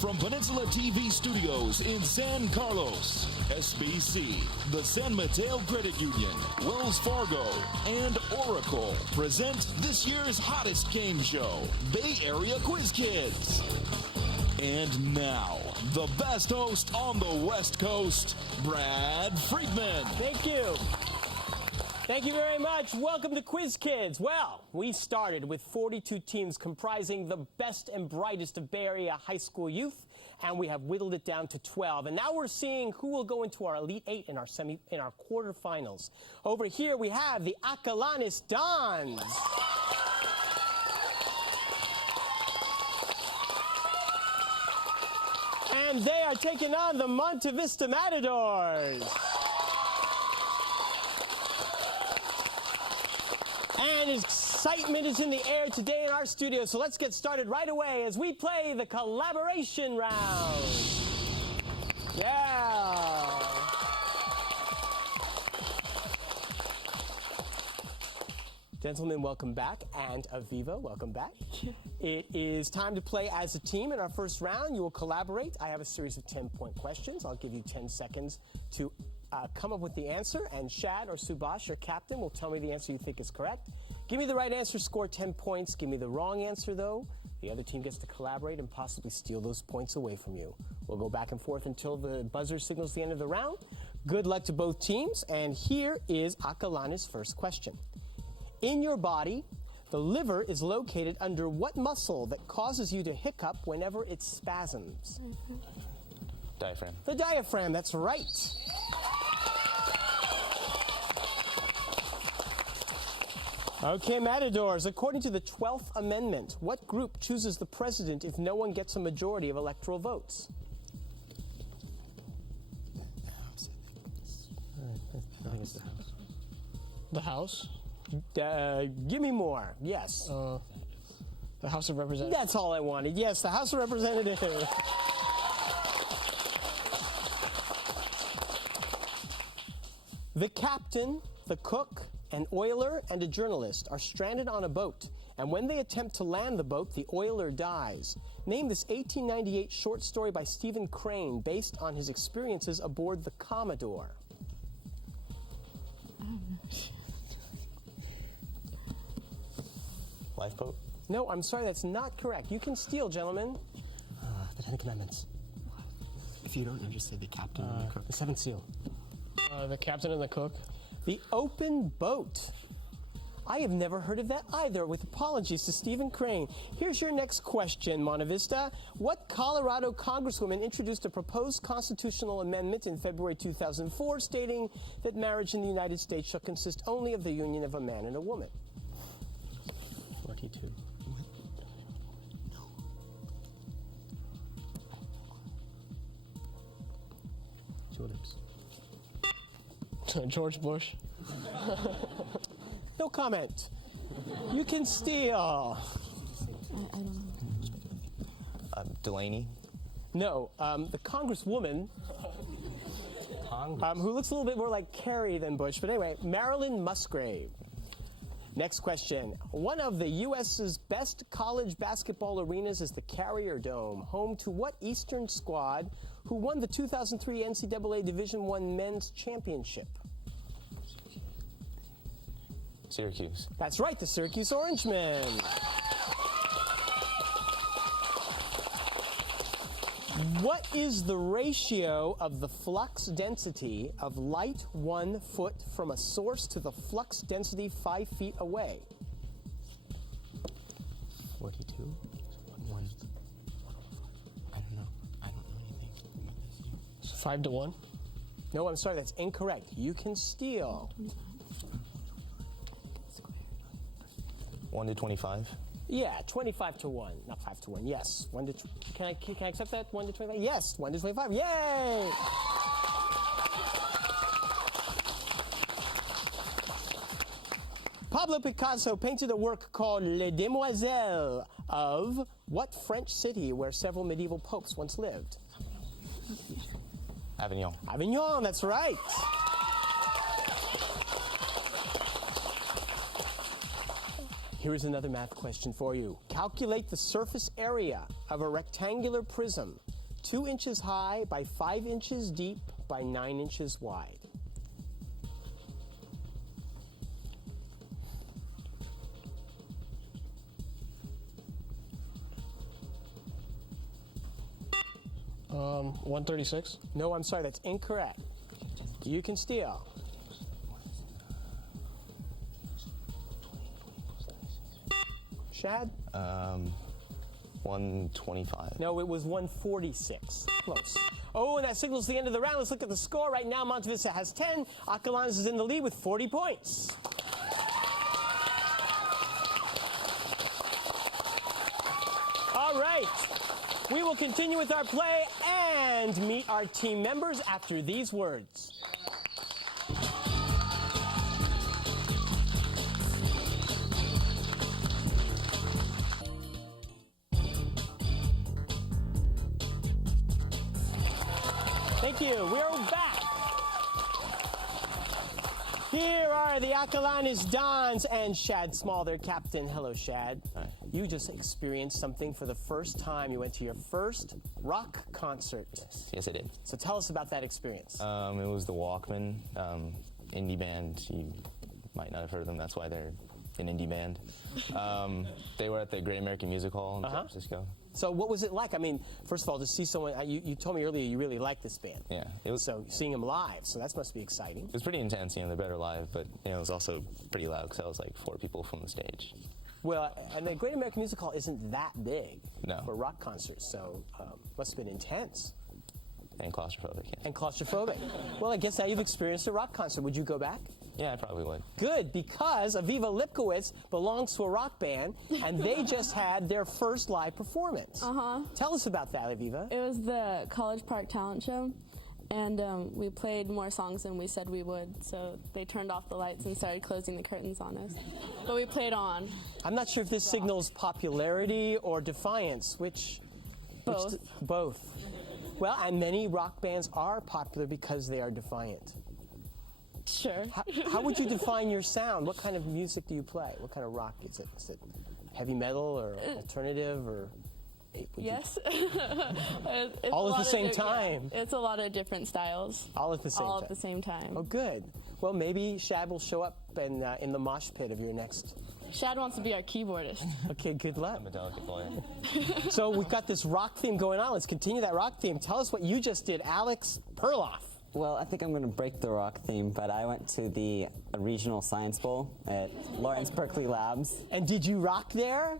From Peninsula TV Studios in San Carlos, SBC, the San Mateo Credit Union, Wells Fargo, and Oracle present this year's hottest game show, Bay Area Quiz Kids. And now, the best host on the West Coast, Brad Friedman. Thank you. Thank you very much. Welcome to Quiz Kids. Well, we started with 42 teams comprising the best and brightest of Bay Area high school youth, and we have whittled it down to 12. And now we're seeing who will go into our Elite Eight in our quarterfinals. Over here we have the Acalanes Dons. And they are taking on the Monte Vista Matadors. And excitement is in the air today in our studio, so let's get started right away as we play the collaboration round. Yeah. Gentlemen, welcome back, and Aviva, welcome back. It is time to play as a team in our first round. You will collaborate. I have a series of 10-point questions. I'll give you 10 seconds to come up with the answer, and Shad or Subash, your captain, will tell me the answer you think is correct. Give me the right answer, score 10 points. Give me the wrong answer, though. The other team gets to collaborate and possibly steal those points away from you. We'll go back and forth until the buzzer signals the end of the round. Good luck to both teams, and here is Acalanes' first question. In your body, the liver is located under what muscle that causes you to hiccup whenever it spasms? Diaphragm. The diaphragm, that's right. Okay, Matadors, according to the 12th Amendment, what group chooses the president if no one gets a majority of electoral votes? The House? Give me more. Yes. The House of Representatives? That's all I wanted. Yes, the House of Representatives. The captain, the cook, an oiler, and a journalist are stranded on a boat, and when they attempt to land the boat, the oiler dies. Name this 1898 short story by Stephen Crane based on his experiences aboard the Commodore. Lifeboat? No, I'm sorry, that's not correct. You can steal, gentlemen. The Ten Commandments. If you don't know, just say the captain and the cook. The Seventh Seal. The captain and the cook? The open boat. I have never heard of that either, with apologies to Stephen Crane. Here's your next question, Monte Vista. What Colorado congresswoman introduced a proposed constitutional amendment in February 2004 stating that marriage in the United States shall consist only of the union of a man and a woman? 42. Tulips. George Bush? No comment. You can steal. Delaney? No, the congresswoman, who looks a little bit more like Kerry than Bush, but anyway, Marilyn Musgrave. Next question. One of the U.S.'s best college basketball arenas is the Carrier Dome, home to what Eastern squad who won the 2003 NCAA Division I Men's Championship? Syracuse. That's right, the Syracuse Orangemen. What is the ratio of the flux density of light 1 foot from a source to the flux density 5 feet away? 42. 1. I don't know. I don't know anything about this. 5 to 1? No, I'm sorry, that's incorrect. You can steal. 1 to 25? Yeah, 25 to 1. Not 5 to 1. Yes. Can I accept that? 1 to 25? Yes, 1 to 25. Yay! Pablo Picasso painted a work called Les Demoiselles of what French city where several medieval popes once lived? Avignon. Avignon, that's right. Here is another math question for you. Calculate the surface area of a rectangular prism 2 inches high by 5 inches deep by 9 inches wide. Um, 136. No, I'm sorry, that's incorrect. You can steal. Shad? 125. No, it was 146. Close. Oh, and that signals the end of the round. Let's look at the score. Right now, Monte Vista has 10. Acalanes is in the lead with 40 points. All right. We will continue with our play and meet our team members after these words. Thank you. We're back. Here are the Acalanes Dons and Shad Small, their captain. Hello, Shad. Hi. You just experienced something for the first time. You went to your first rock concert. Yes, I did. So tell us about that experience. It was the Walkmen, indie band. You might not have heard of them. That's why they're an indie band. They were at the Great American Music Hall in San Francisco. So what was it like? I mean, first of all, to see someone, you told me earlier you really like this band. Yeah, it was. So seeing them live, so that must be exciting. It was pretty intense. They're better live, but it was also pretty loud because I was like 4 people from the stage. Well, and the Great American Music Hall isn't that big No. for rock concerts, so must have been intense. And claustrophobic. Yeah. And claustrophobic. Well, I guess now you've experienced a rock concert. Would you go back? Yeah, I probably would. Good, because Aviva Lipkowitz belongs to a rock band, and they just had their first live performance. Tell us about that, Aviva. It was the College Park Talent Show, and we played more songs than we said we would, so they turned off the lights and started closing the curtains on us. But we played on. I'm not sure if this signals popularity or defiance, which... Both. Both. Well, and many rock bands are popular because they are defiant. Sure. How would you define your sound? What kind of music do you play? What kind of rock is it? Is it heavy metal or alternative or? Yes. All at the same time. It's a lot of different styles. All at the same All time. at the same time. Oh, good. Well, maybe Shad will show up in the mosh pit of your next. Shad wants to be our keyboardist. Okay, good luck. I'm a delicate player. So we've got this rock theme going on. Let's continue that rock theme. Tell us what you just did, Alex Perloff. Well, I think I'm going to break the rock theme, but I went to the Regional Science Bowl at Lawrence Berkeley Labs. And did you rock there?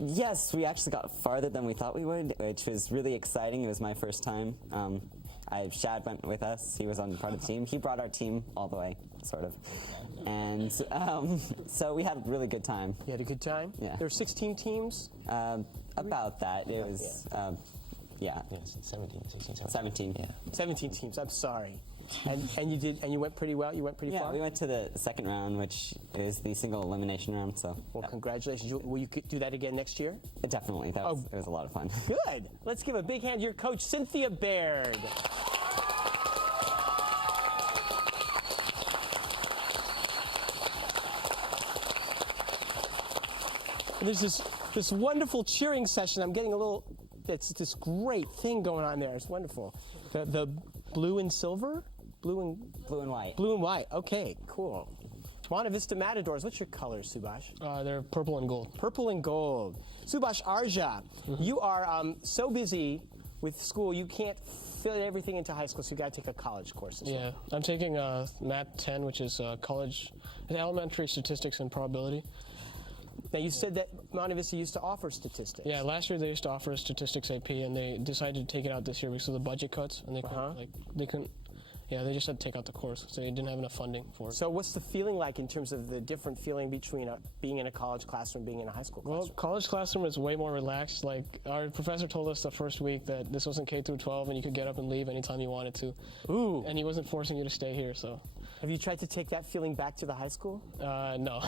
Yes, we actually got farther than we thought we would, which was really exciting. It was my first time. Shad went with us. He was on part of the team. He brought our team all the way, sort of. And so we had a really good time. You had a good time? Yeah. There were 16 teams? About that. It was, yeah. Yes, 17, 16, 17. 17. Yeah. 17 teams. I'm sorry. And you went pretty well. You went pretty Yeah, far. we went to the second round, which is the single elimination round. So Well, congratulations. Will you do that again next year? definitely, it was a lot of fun. Good. Let's give a big hand to your coach, Cynthia Baird. And there's this wonderful cheering session. I'm getting a little. It's this great thing going on there. It's wonderful. The blue and silver, Blue and white. blue and white. Okay, cool. Monte Vista Matadors. What's your colors, Subhash? They're purple and gold. Purple and gold. Subhash Arja, you are so busy with school, you can't fit everything into high school, so you got to take a college course. Yeah, I'm taking Math 10, which is college, elementary statistics and probability. Now, you said that Monte Vista used to offer statistics. Yeah, last year they used to offer statistics AP, and they decided to take it out this year because of the budget cuts, and they couldn't, they just had to take out the course, so they didn't have enough funding for it. So what's the feeling like in terms of the different feeling between being in a college classroom and being in a high school classroom? Well, college classroom is way more relaxed. Like, our professor told us the first week that this wasn't K through 12 and you could get up and leave anytime you wanted to. Ooh. And he wasn't forcing you to stay here, so. Have you tried to take that feeling back to the high school? No.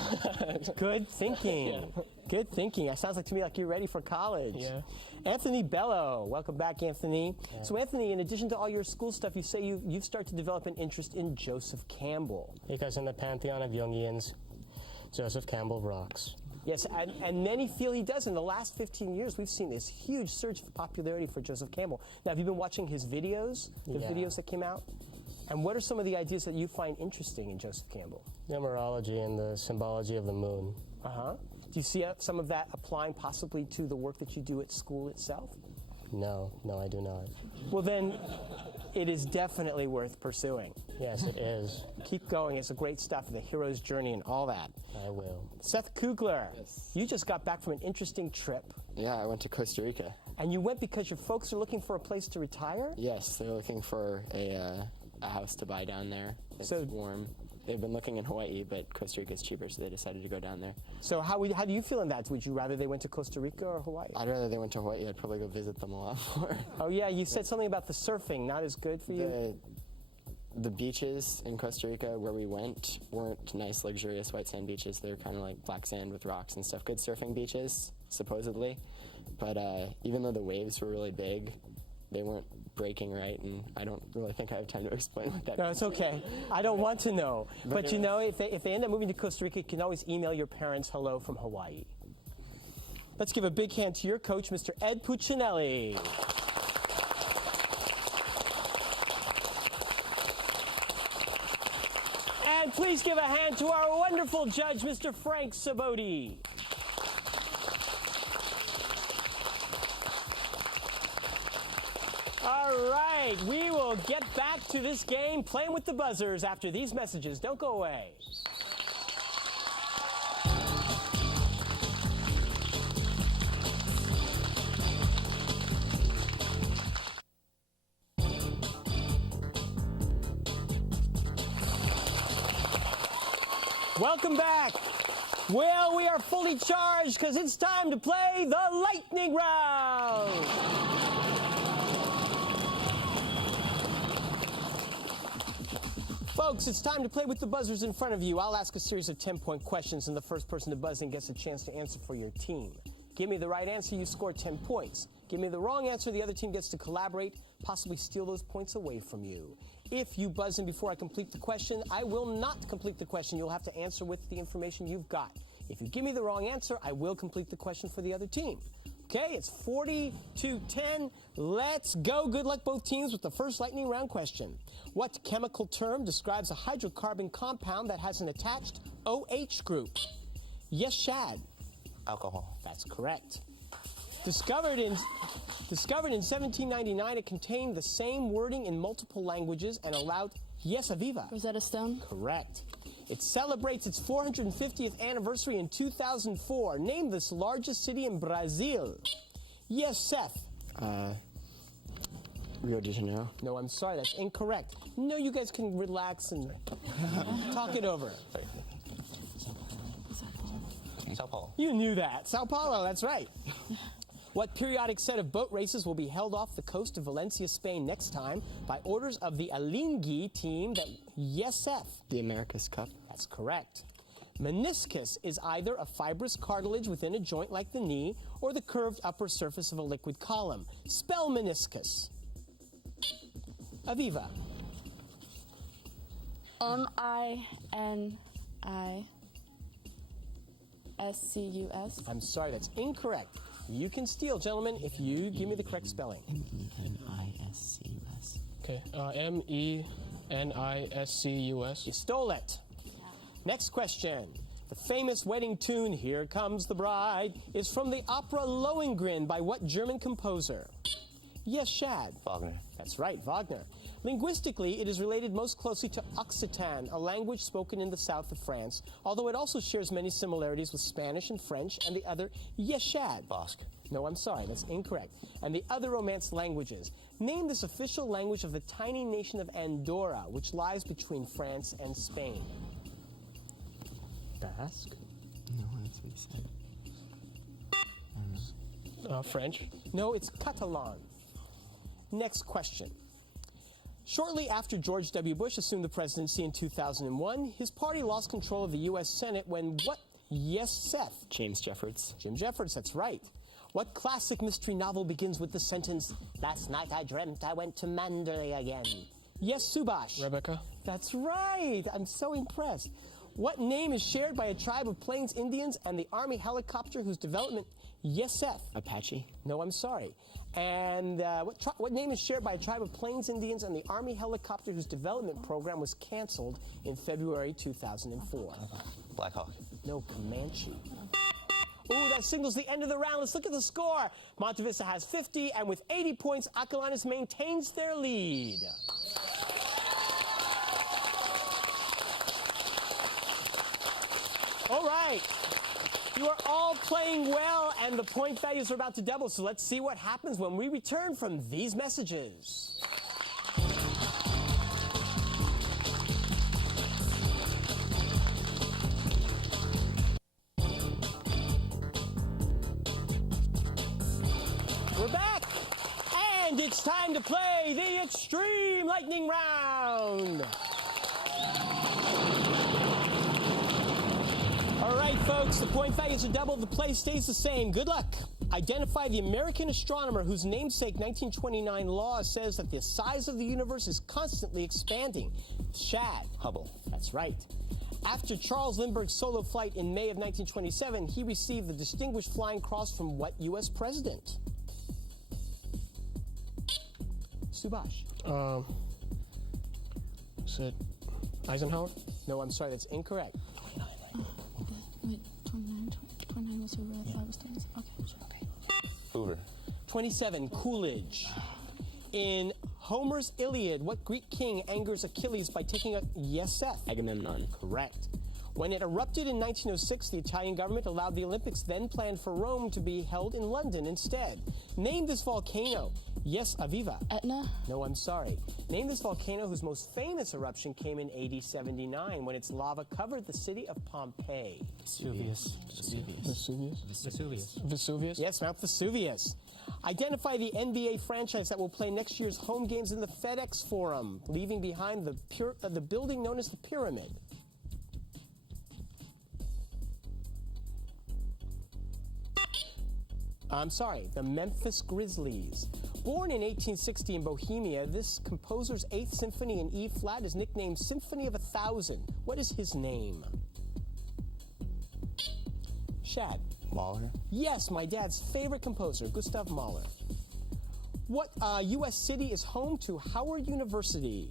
Good thinking. Good thinking. It sounds like to me like you're ready for college. Yeah. Anthony Bello. Welcome back, Anthony. Yeah. So, Anthony, in addition to all your school stuff, you say you've started to develop an interest in Joseph Campbell. Because in the pantheon of Jungians, Joseph Campbell rocks. Yes, and many feel he does. In the last 15 years, we've seen this huge surge of popularity for Joseph Campbell. Now, have you been watching his videos, the videos that came out? And what are some of the ideas that you find interesting in Joseph Campbell? Numerology and the symbology of the moon. Uh-huh. Do you see some of that applying possibly to the work that you do at school itself? No, I do not. Well, then, it is definitely worth pursuing. Yes, it is. Keep going. It's a great stuff, the hero's journey and all that. I will. Seth Kugler, Yes. you just got back from an interesting trip. Yeah, I went to Costa Rica. And you went because your folks are looking for a place to retire? Yes, they're looking for a house to buy down there. It's So- warm. They've been looking in Hawaii, but Costa Rica's cheaper, so they decided to go down there. So how do you feel in that? Would you rather they went to Costa Rica or Hawaii? I'd rather they went to Hawaii. I'd probably go visit them a lot more. Oh, yeah, you said something about the surfing, not as good for you? The beaches in Costa Rica where we went weren't nice, luxurious white sand beaches. They were kind of like black sand with rocks and stuff. Good surfing beaches, supposedly. But even though the waves were really big, they weren't breaking right, and I don't really think I have time to explain what that No, means. it's okay. I don't want to know. But you know, if they end up moving to Costa Rica, you can always email your parents hello from Hawaii. Let's give a big hand to your coach, Mr. Ed Puccinelli. And please give a hand to our wonderful judge, Mr. Frank Saboti. All right, we will get back to this game, playing with the buzzers, after these messages. Don't go away. Welcome back. Well, we are fully charged because it's time to play the lightning round. Folks, it's time to play with the buzzers in front of you. I'll ask a series of 10-point questions, and the first person to buzz in gets a chance to answer for your team. Give me the right answer, you score 10 points. Give me the wrong answer, the other team gets to collaborate, possibly steal those points away from you. If you buzz in before I complete the question, I will not complete the question. You'll have to answer with the information you've got. If you give me the wrong answer, I will complete the question for the other team. Okay, it's 40-10. Let's go. Good luck, both teams, with the first lightning round question. What chemical term describes a hydrocarbon compound that has an attached OH group? Yes, Shad. Alcohol. That's correct. Discovered in 1799, it contained the same wording in multiple languages and allowed... Yes, Aviva. Rosetta Stone. Correct. It celebrates its 450th anniversary in 2004. Name this largest city in Brazil. Yes, Seth. Rio de Janeiro. No, I'm sorry, that's incorrect. No, you guys can relax and talk it over. Sao Paulo. You knew that. Sao Paulo, that's right. What periodic set of boat races will be held off the coast of Valencia, Spain next time by orders of the Alinghi team? Yes, Seth. The America's Cup. That's correct. Meniscus is either a fibrous cartilage within a joint like the knee or the curved upper surface of a liquid column. Spell meniscus. Aviva. M-I-N-I-S-C-U-S. I'm sorry, that's incorrect. You can steal, gentlemen, if you give me the correct spelling. M-E-N-I-S-C-U-S. Okay, M-E-N-I-S-C-U-S. You stole it. Next question. The famous wedding tune, Here Comes the Bride, is from the opera Lohengrin by what German composer? Yes, Shad. Wagner. That's right, Wagner. Linguistically, it is related most closely to Occitan, a language spoken in the south of France, although it also shares many similarities with Spanish and French and the other... Yes, Shad. Basque. No, I'm sorry, that's incorrect. And the other Romance languages. Name this official language of the tiny nation of Andorra, which lies between France and Spain. Basque? No, that's what he said. French? No, it's Catalan. Next question. Shortly after George W. Bush assumed the presidency in 2001, his party lost control of the U.S. Senate when what? Yes, Seth. James Jeffords. Jim Jeffords, that's right. What classic mystery novel begins with the sentence, Last night I dreamt I went to Mandalay again? Yes, Subhash. Rebecca? That's right. I'm so impressed. What name is shared by a tribe of Plains Indians and the Army helicopter whose development, yes, Seth? Apache. No, I'm sorry. And what name is shared by a tribe of Plains Indians and the Army helicopter whose development program was canceled in February 2004? Black Hawk. No, Comanche. Ooh, that signals the end of the round. Let's look at the score. Monte Vista has 50, and with 80 points, Acalanes maintains their lead. All right. You are all playing well, and the point values are about to double, so let's see what happens when we return from these messages. We're back, and it's time to play the Extreme Lightning Round. All right, folks, the point values are double. The play stays the same. Good luck. Identify the American astronomer whose namesake 1929 law says that the size of the universe is constantly expanding. Shad. Hubble. That's right. After Charles Lindbergh's solo flight in May of 1927, he received the Distinguished Flying Cross from what U.S. president? Subhash. Is it Eisenhower? No, I'm sorry, that's incorrect. Wait, 29 was Hoover, I was 30. Okay. Hoover. 27, Coolidge. In Homer's Iliad, what Greek king angers Achilles by taking a yes, Seth? Agamemnon. Correct. When it erupted in 1906, the Italian government allowed the Olympics then planned for Rome to be held in London instead. Name this volcano. Yes, Aviva. Etna? No, I'm sorry. Name this volcano whose most famous eruption came in AD 79 when its lava covered the city of Pompeii. Vesuvius. Vesuvius? Yes, Mount Vesuvius. Identify the NBA franchise that will play next year's home games in the FedEx Forum, leaving behind the building known as the Pyramid. I'm sorry, the Memphis Grizzlies. Born in 1860 in Bohemia, this composer's 8th Symphony in E flat is nicknamed Symphony of 1,000. What is his name? Shad. Mahler. Yes, my dad's favorite composer, Gustav Mahler. What U.S. city is home to Howard University?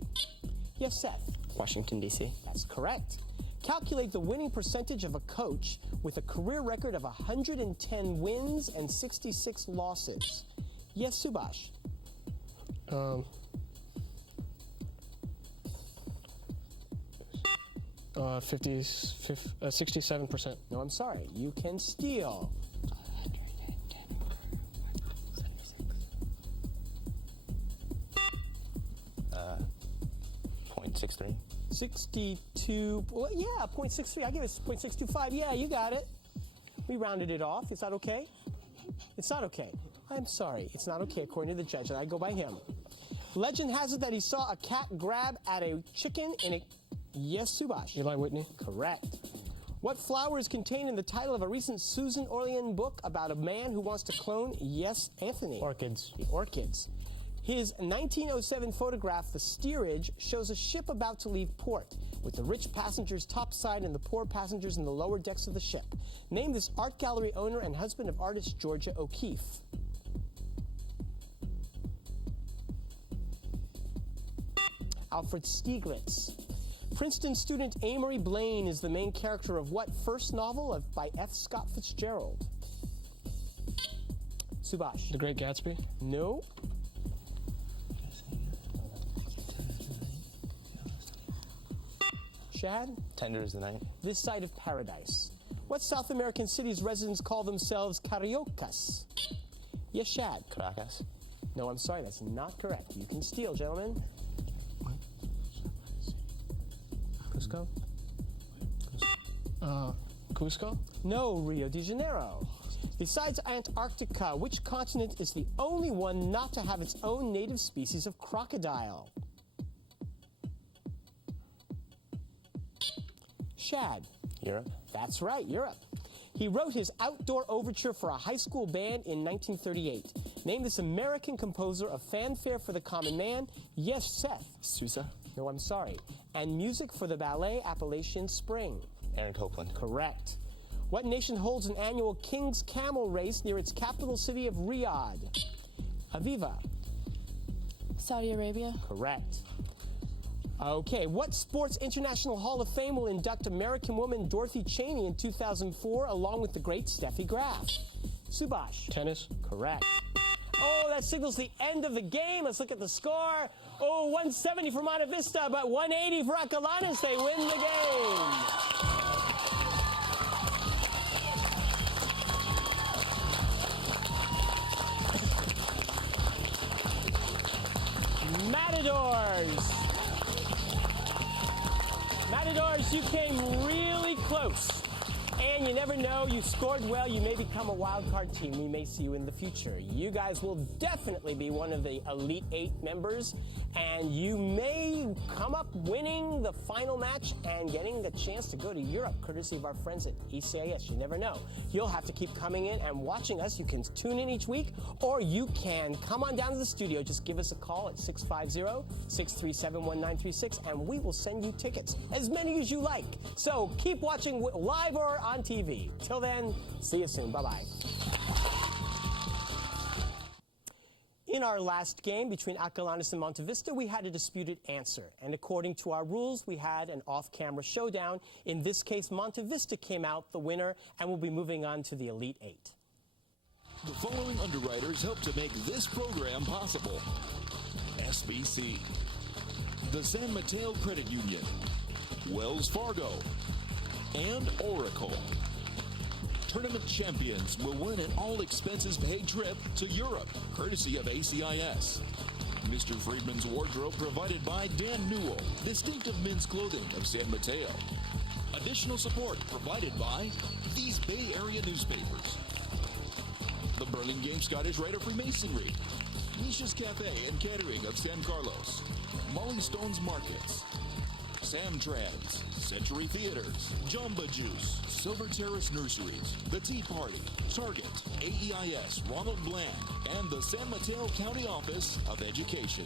Yes, Seth. Washington, D.C. That's correct. Calculate the winning percentage of a coach with a career record of 110 wins and 66 losses. Yes, Subhash. 67%. No, I'm sorry. You can steal. 0.63. 62, well, yeah, 0.63. I give it 0.625. Yeah, you got it. We rounded it off. Is that okay? It's not okay. I'm sorry. It's not okay according to the judge, and I go by him. Legend has it that he saw a cat grab at a chicken in a... Yes, Subhash. Eli Whitney? Correct. What flower is contained in the title of a recent Susan Orlean book about a man who wants to clone... Yes, Anthony. Orchids. The orchids. His 1907 photograph, The Steerage, shows a ship about to leave port, with the rich passengers topside and the poor passengers in the lower decks of the ship. Name this art gallery owner and husband of artist Georgia O'Keeffe. Alfred Stieglitz. Princeton student Amory Blaine is the main character of what first novel by F. Scott Fitzgerald? Subhash. The Great Gatsby? No. Shad? Tender is the Night. This Side of Paradise. What South American city's residents call themselves cariocas? Yes, Shad. Caracas. No, I'm sorry, that's not correct. You can steal, gentlemen. Cusco? Cusco? No, Rio de Janeiro. Besides Antarctica, which continent is the only one not to have its own native species of crocodile? Shad. Europe. That's right, Europe. He wrote his outdoor overture for a high school band in 1938. Name this American composer of Fanfare for the Common Man. Yes, Seth. Sousa. No, I'm sorry. And music for the ballet Appalachian Spring. Aaron Copeland. Correct. What nation holds an annual King's Camel race near its capital city of Riyadh? Aviva. Saudi Arabia. Correct. Okay, what Sports International Hall of Fame will induct American woman Dorothy Cheney in 2004 along with the great Steffi Graf? Subash. Tennis. Correct. Oh, that signals the end of the game. Let's look at the score. Oh, 170 for Monte Vista, but 180 for Acalanes. They win the game. Matadors, you came really close. And you never know, you scored well, you may become a wild card team. We may see you in the future. You guys will definitely be one of the Elite 8 members, and you may come up winning the final match and getting the chance to go to Europe, courtesy of our friends at ECIS. You never know. You'll have to keep coming in and watching us. You can tune in each week, or you can come on down to the studio. Just give us a call at 650-637-1936, and we will send you tickets, as many as you like. So keep watching live or on TV. Till then, see you soon. Bye-bye. In our last game between Acalanes and Monte Vista, we had a disputed answer. And according to our rules, we had an off-camera showdown. In this case, Monte Vista came out the winner and will be moving on to the Elite 8. The following underwriters help to make this program possible: SBC, the San Mateo Credit Union, Wells Fargo, and Oracle. Tournament champions will win an all-expenses-paid trip to Europe, courtesy of ACIS. Mr. Friedman's wardrobe provided by Dan Newell, distinctive men's clothing of San Mateo. Additional support provided by these Bay Area newspapers: the Burlingame Scottish Rite of Freemasonry, Nisha's Cafe and Catering of San Carlos, Molly Stone's Markets, Sam Trans, Century Theaters, Jamba Juice, Silver Terrace Nurseries, The Tea Party, Target, AEIS, Ronald Bland, and the San Mateo County Office of Education.